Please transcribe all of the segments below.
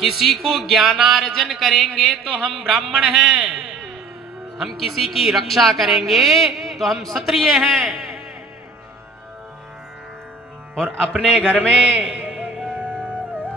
किसी को ज्ञानार्जन करेंगे तो हम ब्राह्मण हैं, हम किसी की रक्षा करेंगे तो हम क्षत्रिय हैं। और अपने घर में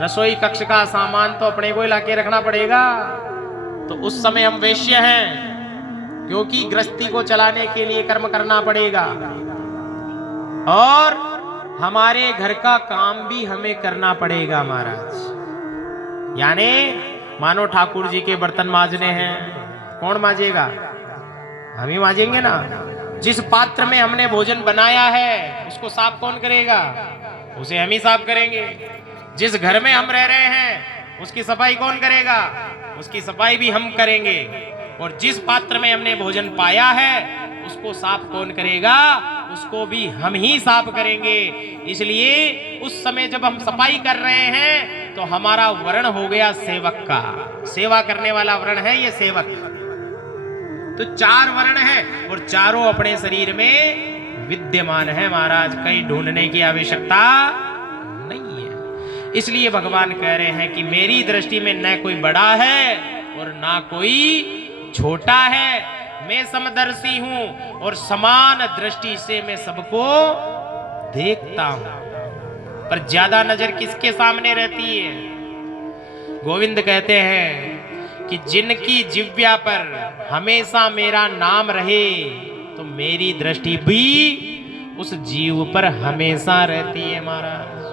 रसोई कक्ष का सामान तो अपने को ही लाके रखना पड़ेगा, तो उस समय हम वैश्य हैं, क्योंकि गृहस्थी को चलाने के लिए कर्म करना पड़ेगा और हमारे घर का काम भी हमें करना पड़ेगा महाराज। यानी मानो ठाकुर जी के बर्तन मांजने हैं, कौन मांजेगा? हम ही मांजेंगे ना। जिस पात्र में हमने भोजन बनाया है उसको साफ कौन करेगा? उसे हम ही साफ करेंगे। जिस घर में हम रह रहे हैं उसकी सफाई कौन करेगा? उसकी सफाई भी हम करेंगे। और जिस पात्र में हमने भोजन पाया है उसको साफ कौन करेगा? उसको भी हम ही साफ करेंगे। इसलिए उस समय जब हम सफाई कर रहे हैं तो हमारा वर्ण हो गया सेवक का। सेवा करने वाला वर्ण है ये सेवक। तो 4 वर्ण है और चारों अपने शरीर में विद्यमान है महाराज, कहीं ढूंढने की आवश्यकता नहीं है। इसलिए भगवान कह रहे हैं कि मेरी दृष्टि में न कोई बड़ा है और ना कोई छोटा है, मैं समदर्शी हूं और समान दृष्टि से मैं सबको देखता हूं। पर ज्यादा नजर किसके सामने रहती है? गोविंद कहते हैं कि जिनकी जिह्वा पर हमेशा मेरा नाम रहे तो मेरी दृष्टि भी उस जीव पर हमेशा रहती है महाराज।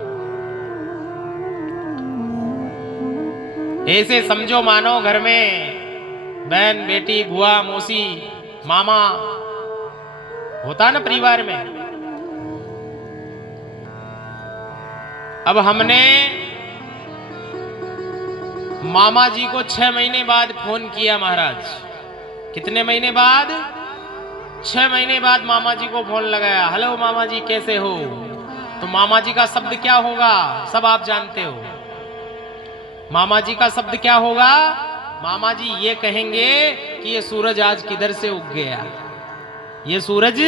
ऐसे समझो मानो घर में बहन, बेटी, बुआ, मौसी, मामा होता ना परिवार में। अब हमने मामा जी को 6 महीने बाद फोन किया महाराज। कितने महीने बाद? 6 महीने बाद मामा जी को फोन लगाया। हेलो मामा जी कैसे हो? तो मामा जी का शब्द क्या होगा सब आप जानते हो। मामा जी का शब्द क्या होगा? मामा जी ये कहेंगे कि ये सूरज आज किधर से उग गया, ये सूरज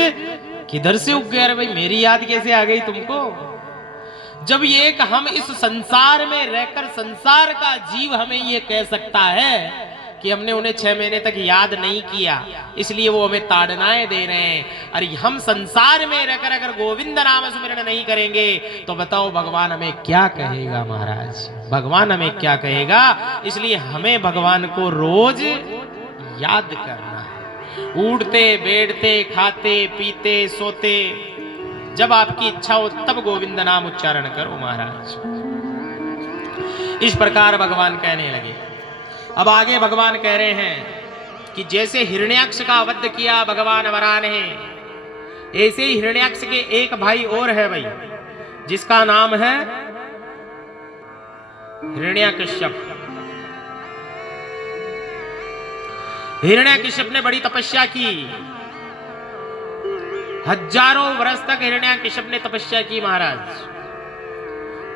किधर से उग गया। अरे भाई मेरी याद कैसे आ गई तुमको? जब ये एक हम इस संसार में रहकर संसार का जीव हमें ये कह सकता है कि हमने उन्हें 6 महीने तक याद नहीं किया, इसलिए वो हमें ताड़नाएं दे रहे हैं। अरे हम संसार में रहकर अगर गोविंद नाम स्मरण नहीं करेंगे तो बताओ भगवान हमें क्या कहेगा महाराज? भगवान हमें क्या कहेगा? इसलिए हमें भगवान को रोज याद करना है। उठते बैठते खाते पीते सोते जब आपकी इच्छा हो तब गोविंद नाम उच्चारण करो महाराज। इस प्रकार भगवान कहने लगे। अब आगे भगवान कह रहे हैं कि जैसे हिरण्याक्ष का वध किया भगवान वराह ने, ऐसे ही हिरण्याक्ष के एक भाई और है भाई, जिसका नाम है हिरण्याकश्यप। हिरण्याकश्यप ने बड़ी तपस्या की, हजारों वर्ष तक हिरण्याकश्यप ने तपस्या की महाराज।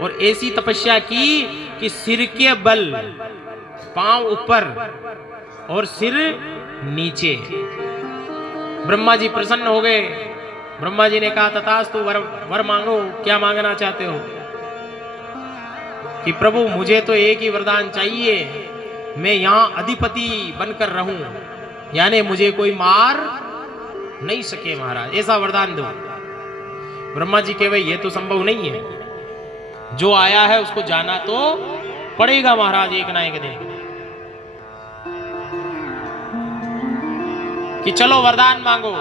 और ऐसी तपस्या की कि सिर के बल पांव ऊपर और सिर नीचे। ब्रह्मा जी प्रसन्न हो गए। ब्रह्मा जी ने कहा तथास्तु, वर मांगो, क्या मांगना चाहते हो? कि प्रभु मुझे तो एक ही वरदान चाहिए, मैं यहां अधिपति बनकर रहूं, यानी मुझे कोई मार नहीं सके महाराज, ऐसा वरदान दो। ब्रह्मा जी कहे भाई ये तो संभव नहीं है, जो आया है उसको जाना तो पड़ेगा महाराज एक ना एक दिन। कि चलो वरदान मांगो।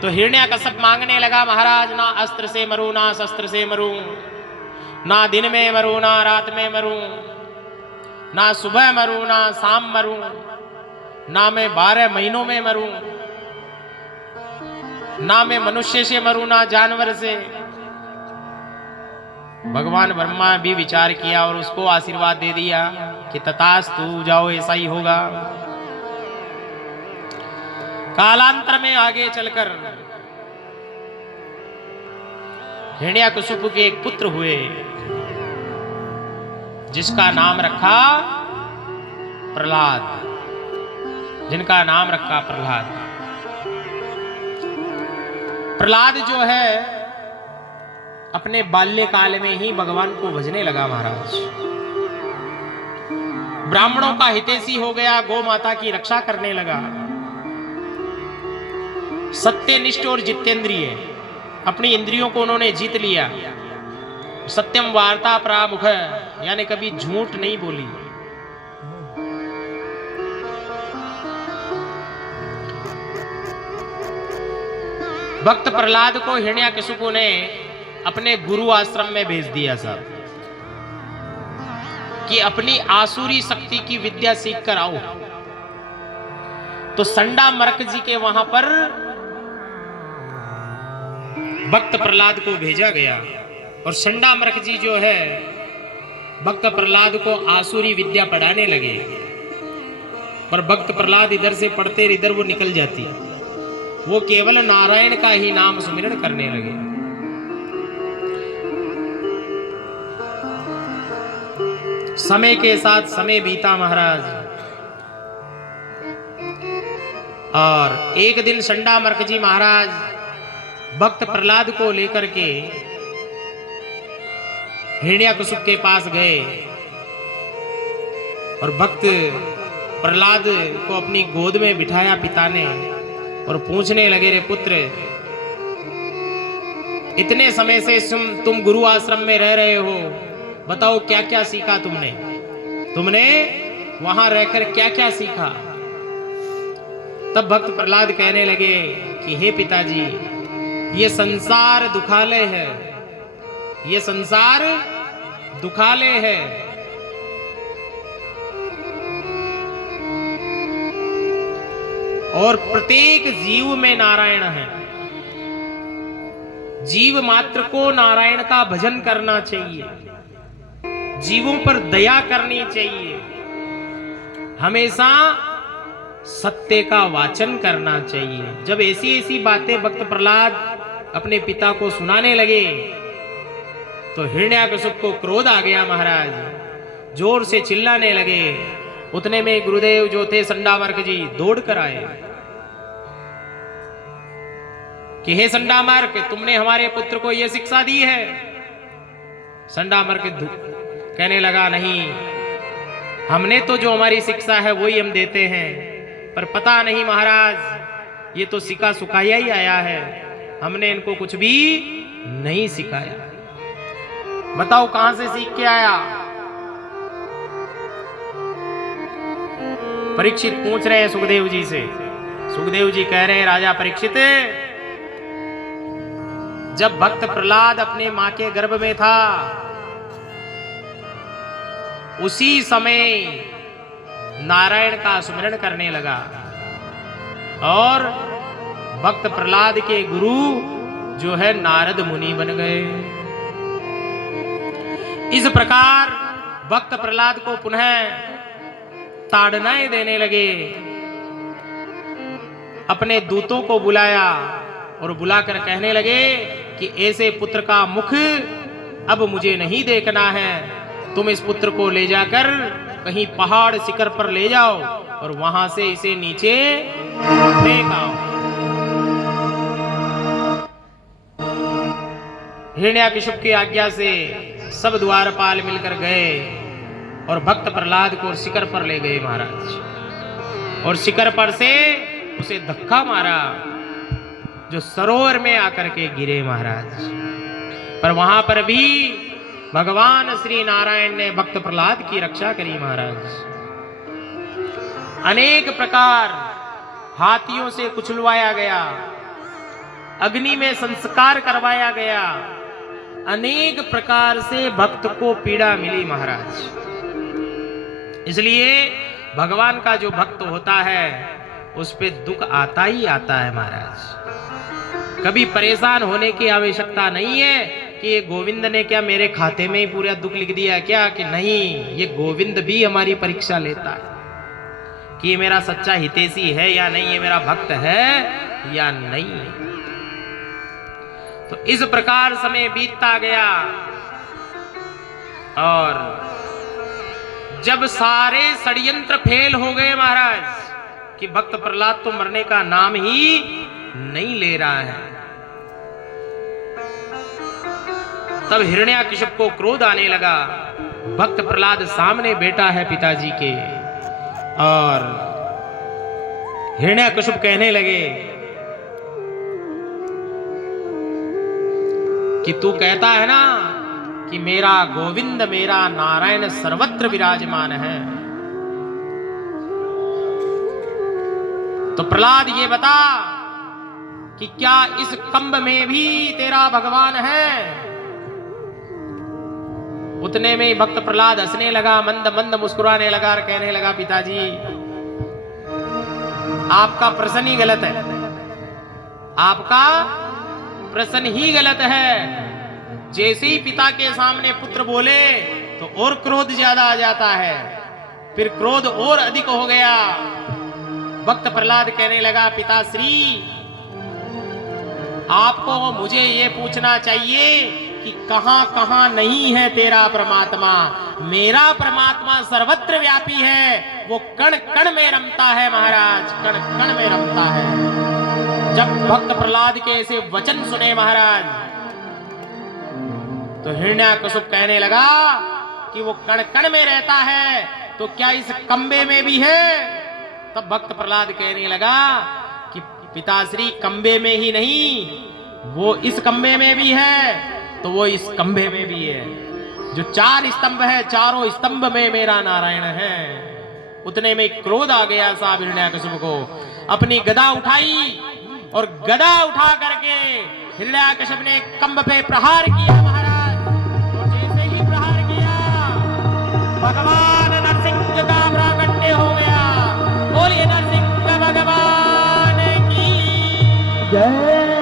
तो हिरण्याकश्यप मांगने लगा महाराज, ना अस्त्र से मरूं ना शस्त्र से मरूं, ना दिन में मरूं ना रात में मरूं, ना सुबह मरूं ना शाम मरूं, ना मैं 12 महीनों में मरूं, ना मैं मनुष्य से मरूं ना जानवर से। भगवान ब्रह्मा भी विचार किया और उसको आशीर्वाद दे दिया कि तथास्तु, जाओ ऐसा ही होगा। कालांतर में आगे चलकर हिरण्याकशिपु के एक पुत्र हुए जिसका नाम रखा प्रहलाद, जिनका नाम रखा प्रहलाद। प्रहलाद जो है अपने बाल्यकाल में ही भगवान को भजने लगा महाराज। ब्राह्मणों का हितैषी हो गया, गौ माता की रक्षा करने लगा। सत्यनिष्ठ और जितेंद्रिय, अपनी इंद्रियों को उन्होंने जीत लिया। सत्यम वार्ता प्रामुख, यानी कभी झूठ नहीं बोली। भक्त प्रहलाद को हिरण्याकशिपु ने अपने गुरु आश्रम में भेज दिया साहब कि अपनी आसुरी शक्ति की विद्या सीख कर आओ। तो संडा मर्क जी के वहां पर भक्त प्रहलाद को भेजा गया और संडा मर्क जी जो है भक्त प्रहलाद को आसुरी विद्या पढ़ाने लगे। पर भक्त प्रहलाद इधर से पढ़ते इधर वो निकल जाती, वो केवल नारायण का ही नाम सुमिरन करने लगे। समय के साथ समय बीता महाराज, और एक दिन संडा मर्क जी महाराज भक्त प्रहलाद को लेकर के हिरण्याकशिपु के पास गए और भक्त प्रहलाद को अपनी गोद में बिठाया पिता ने और पूछने लगे, रे पुत्र, इतने समय से तुम गुरु आश्रम में रह रहे हो, बताओ क्या क्या सीखा तुमने वहां रहकर क्या क्या सीखा। तब भक्त प्रहलाद कहने लगे कि हे पिताजी, ये संसार दुखालय है, ये संसार दुखालय है। और प्रत्येक जीव में नारायण है। जीव मात्र को नारायण का भजन करना चाहिए, जीवों पर दया करनी चाहिए, हमेशा सत्य का वाचन करना चाहिए। जब ऐसी ऐसी बातें भक्त प्रहलाद अपने पिता को सुनाने लगे तो हिरण्याकशिपु को क्रोध आ गया महाराज, जोर से चिल्लाने लगे। उतने में गुरुदेव जो थे संडा मर्क जी दौड़ कर आए कि हे संडा मर्क, तुमने हमारे पुत्र को यह शिक्षा दी है। संडा मर्क कहने लगा, नहीं, हमने तो जो हमारी शिक्षा है वही हम देते हैं, पर पता नहीं महाराज, ये तो सिखा सुखाया ही आया है, हमने इनको कुछ भी नहीं सिखाया। बताओ कहां से सीख के आया। परीक्षित पूछ रहे हैं सुखदेव जी से। सुखदेव जी कह रहे हैं, राजा परीक्षित, जब भक्त प्रहलाद अपने मां के गर्भ में था उसी समय नारायण का सुमिरन करने लगा और भक्त प्रहलाद के गुरु जो है नारद मुनि बन गए। इस प्रकार भक्त प्रहलाद को पुनः ताड़नाएं देने लगे। अपने दूतों को बुलाया और बुलाकर कहने लगे कि ऐसे पुत्र का मुख अब मुझे नहीं देखना है, तुम इस पुत्र को ले जाकर कहीं पहाड़ शिखर पर ले जाओ और वहां से इसे नीचे फेंक आओ। हिरण्याकशिपु की आज्ञा से सब द्वारपाल मिलकर गए और भक्त प्रहलाद को शिखर पर ले गए महाराज, और शिखर पर से उसे धक्का मारा जो सरोवर में आकर के गिरे महाराज। पर वहां पर भी भगवान श्री नारायण ने भक्त प्रहलाद की रक्षा करी महाराज। अनेक प्रकार हाथियों से कुचलवाया गया, अग्नि में संस्कार करवाया गया, अनेक प्रकार से भक्त को पीड़ा मिली महाराज। इसलिए भगवान का जो भक्त होता है उस पे दुख आता ही आता है महाराज। कभी परेशान होने की आवश्यकता नहीं है कि ये गोविंद ने क्या मेरे खाते में ही पूरा दुख लिख दिया क्या, कि नहीं, ये गोविंद भी हमारी परीक्षा लेता है कि ये मेरा सच्चा हितैषी है या नहीं, ये मेरा भक्त है या नहीं। तो इस प्रकार समय बीतता गया और जब सारे षड्यंत्र फेल हो गए महाराज कि भक्त प्रहलाद तो मरने का नाम ही नहीं ले रहा है, तब हिरण्याकशिप को क्रोध आने लगा। भक्त प्रहलाद सामने बैठा है पिताजी के, और हिरण्याकशिप कहने लगे कि तू कहता है ना कि मेरा गोविंद मेरा नारायण सर्वत्र विराजमान है, तो प्रहलाद ये बता कि क्या इस कंब में भी तेरा भगवान है? उतने में ही भक्त प्रहलाद हंसने लगा, मंद मंद मुस्कुराने लगा और कहने लगा, पिताजी आपका प्रश्न ही गलत है, आपका प्रश्न ही गलत है। जैसे ही पिता के सामने पुत्र बोले तो और क्रोध ज्यादा आ जाता है, फिर क्रोध और अधिक हो गया। भक्त प्रहलाद कहने लगा, पिताश्री आपको मुझे ये पूछना चाहिए कि कहां कहां नहीं है तेरा परमात्मा? मेरा परमात्मा सर्वत्र व्यापी है, वो कण कण में रमता है महाराज, कण कण में रमता है। जब भक्त प्रहलाद के ऐसे वचन सुने महाराज, तो हिरण्याकशिप कहने लगा कि वो कण कण में रहता है, तो क्या इस कंबे में भी है? तब भक्त प्रहलाद कहने लगा कि पिताश्री कंबे में ही नहीं, वो इस कंबे में भी है, तो वो इस कंबे में भी है। जो 4 स्तंभ है, चारों स्तंभ में मेरा नारायण है। उतने में क्रोध आ गया साहब हिरण्याकशिप को। अपनी गदा उठाई और गदा उठा करके हिरण्याकशिप ने कंब पे प्रहार किया महाराज। और जैसे ही प्रहार किया, भगवान नरसिंह का प्राकट्य हो गया। बोलिए नरसिंह भगवान की जय।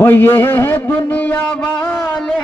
ओ ये दुनिया वाले